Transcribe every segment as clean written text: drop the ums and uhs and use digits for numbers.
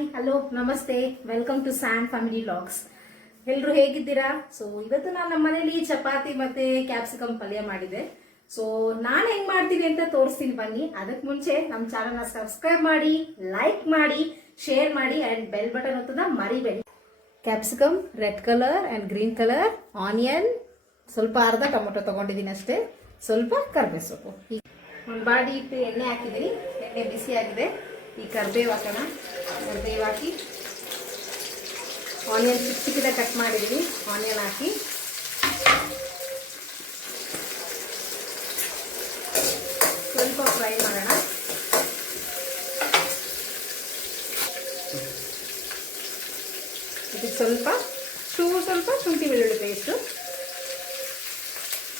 Hi hello ನಮಸ್ತೆ, welcome to San family vlogs. ಎಲ್ಲರೂ ಹೇಗಿದ್ದೀರಾ? ಸೊ ಇವತ್ತು ನಾನು ನಮ್ಮ ಮನೇಲಿ ಚಪಾತಿ ಮತ್ತೆ ಕ್ಯಾಪ್ಸಿಕಮ್ ಪಲ್ಯ ಮಾಡಿದೆ. ಸೊ ನಾನು ಹೆಂಗ್ ಮಾಡ್ತೀನಿ ಅಂತ ತೋರಿಸ್ತೀನಿ ಬನ್ನಿ. ಅದಕ್ಕೆ ಮುಂಚೆ ನಮ್ಮ ಚಾನಲ್ನ ಸಬ್ಸ್ಕ್ರೈಬ್ ಮಾಡಿ, ಲೈಕ್ ಮಾಡಿ, ಶೇರ್ ಮಾಡಿ ಅಂಡ್ ಬೆಲ್ ಬಟನ್ ಒತ್ತೋದ ಮರಿಬೇಡಿ. Capsicum red colour and green colour, onion, ಸ್ವಲ್ಪ ಅರ್ಧ ಟೊಮೊಟೊ ತಗೊಂಡಿದ್ದೀನಿ ಅಷ್ಟೇ, ಸ್ವಲ್ಪ ಕರ್ಬೇವು ಸೊಪ್ಪು. ಒಂದು ಬಾಡಿ ಇಟ್ಟು ಎಣ್ಣೆ ಹಾಕಿದ್ದೀನಿ, ಎಣ್ಣೆ ಬಿಸಿ ಆಗಿದೆ. ಈ ಕರ್ಬೇವು ಹಾಕೋಣ. ಕರ್ಬೇವು ಹಾಕಿ ಆನಿಯನ್ ಚಿಕ್ಕದಾಗಿ ಕಟ್ ಮಾಡಿದ್ದೀನಿ, ಆನಿಯನ್ ಹಾಕಿ ಸ್ವಲ್ಪ ಫ್ರೈ ಮಾಡೋಣ. ಇದಕ್ಕೆ ಸ್ವಲ್ಪ ಶುಂಠಿ ಬೆಳ್ಳುಳ್ಳಿ ಪೇಸ್ಟು.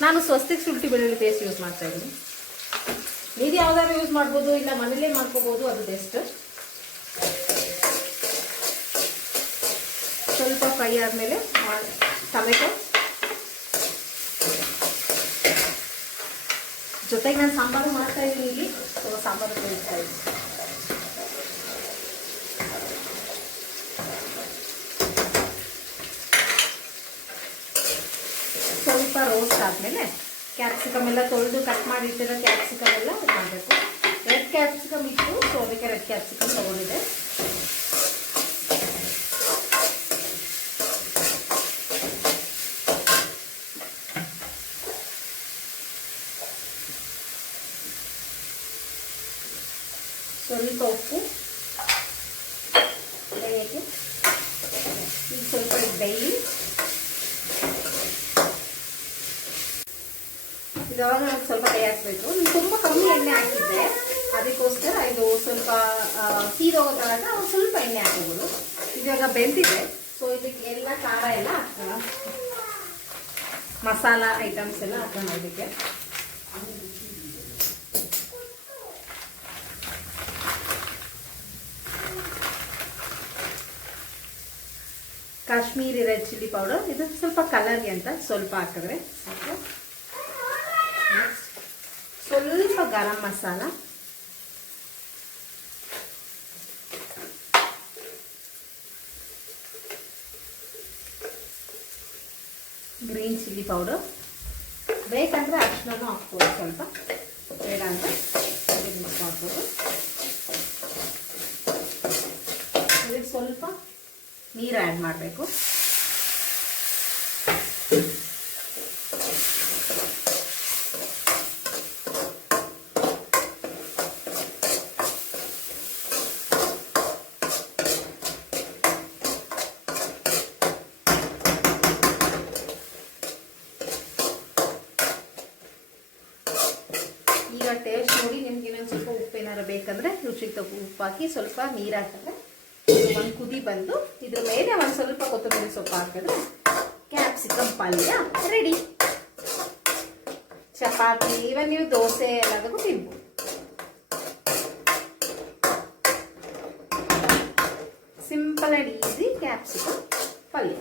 ನಾನು ಸ್ವಸ್ತಿಕ್ ಶುಂಠಿ ಬೆಳ್ಳುಳ್ಳಿ ಪೇಸ್ಟ್ ಯೂಸ್ ಮಾಡ್ತಾ ಇದ್ದೀನಿ. ನೀವು ಯಾವ್ದಾದ್ರು ಯೂಸ್ ಮಾಡ್ಬೋದು, ಇಲ್ಲ ಮನೇಲೇ ಮಾಡ್ಕೋಬೋದು, ಅದು ಬೆಸ್ಟ್. ಸ್ವಲ್ಪ ಫ್ರೈ ಆದಮೇಲೆ ಟೊಮೆಟೊ ಜೊತೆಗೆ ನಾನು ಸಾಂಬಾರು ಮಾಡ್ತಾ ಇದ್ದೀನಿ. ಇಲ್ಲಿ ಸಾಂಬಾರು ಬೇಯಿಸ್ತಾ ಇದ್ದೀನಿ. ಸ್ವಲ್ಪ ರೋಸ್ಟ್ ಆದಮೇಲೆ ಕ್ಯಾಪ್ಸಿಕಮ್ ಎಲ್ಲ ತೊಳೆದು ಕಟ್ ಮಾಡಿರ್ತೀರ, ಕ್ಯಾಪ್ಸಿಕಮ್ ಎಲ್ಲ ಮಾಡಬೇಕು. ರೆಡ್ ಕ್ಯಾಪ್ಸಿಕಮ್ ಇತ್ತು, ಸೊ ಅದಕ್ಕೆ ರೆಡ್ ಕ್ಯಾಪ್ಸಿಕಮ್ ತಗೊಂಡಿದೆ. ಸ್ವಲ್ಪ ಉಪ್ಪು ಬೇಯಕ್ಕೆ, ಈಗ ಸ್ವಲ್ಪ ಬೇಯಿ. ಇವಾಗ ಸ್ವಲ್ಪ ಕೈ ಹಾಕಬೇಕು. ತುಂಬ ಕಮ್ಮಿ ಎಣ್ಣೆ ಹಾಕಿದ್ದೆ, ಅದಕ್ಕೋಸ್ಕರ ಇದು ಸ್ವಲ್ಪ ಸೀದೋಗೋದಾಗ ಸ್ವಲ್ಪ ಎಣ್ಣೆ ಹಾಕೋಬೋದು. ಇವಾಗ ಬೆಂದಿದೆ, ಸೊ ಇದಕ್ಕೆ ಎಲ್ಲ ಖಾರ ಎಲ್ಲ ಹಾಕೋಣ, ಮಸಾಲ ಐಟಮ್ಸ್ ಎಲ್ಲ ಹಾಕೋಣ. ಇದಕ್ಕೆ ಕಾಶ್ಮೀರಿ ರೆಡ್ ಚಿಲ್ಲಿ ಪೌಡರ್, ಇದು ಸ್ವಲ್ಪ ಕಲರ್ಗೆ ಅಂತ ಸ್ವಲ್ಪ ಹಾಕಿದ್ರೆ ಸಾಕು. ಸ್ವಲ್ಪ garam masala, green chilli powder, ಬೇಕಂದ್ರೆ ಅರಿಶಿನೂ ಹಾಕ್ಬೋದು, ಸ್ವಲ್ಪ ಬೇಡ ಅಂತ ಮಿಕ್ಸ್ ಮಾಡ್ಬೋದು. ಇದಕ್ಕೆ ಸ್ವಲ್ಪ ನೀರು ಆ್ಯಡ್ ಮಾಡಬೇಕು. ಈಗ ಟೇಸ್ಟ್ ನೋಡಿ, ನಿಮ್ಗೆ ಇನ್ನೊಂದು ಸ್ವಲ್ಪ ಉಪ್ಪು ಏನಾರು ಬೇಕಂದ್ರೆ ರುಚಿಗೆ ತಗೋ ಉಪ್ಪು ಹಾಕಿ ಸ್ವಲ್ಪ ನೀರು ಹಾಕಿದ್ರೆ ಒಂದು ಕುದಿ ಬಂದು ಇದ್ರ ಮೇಲೆ ಒಂದು ಸ್ವಲ್ಪ ಕೊತ್ತಂಬರಿ ಸೊಪ್ಪು ಹಾಕಿದ್ರೆ ಕ್ಯಾಪ್ಸಿಕಮ್ ಪಲ್ಯ ರೆಡಿ. ಚಪಾತಿ, ಇವನ್ ನೀವು ದೋಸೆ ಎಲ್ಲದಕ್ಕೂ ತಿನ್ಬೋದು. ಸಿಂಪಲ್ ಆ್ಯಂಡ್ ಈಸಿ ಕ್ಯಾಪ್ಸಿಕಮ್ ಪಲ್ಯ.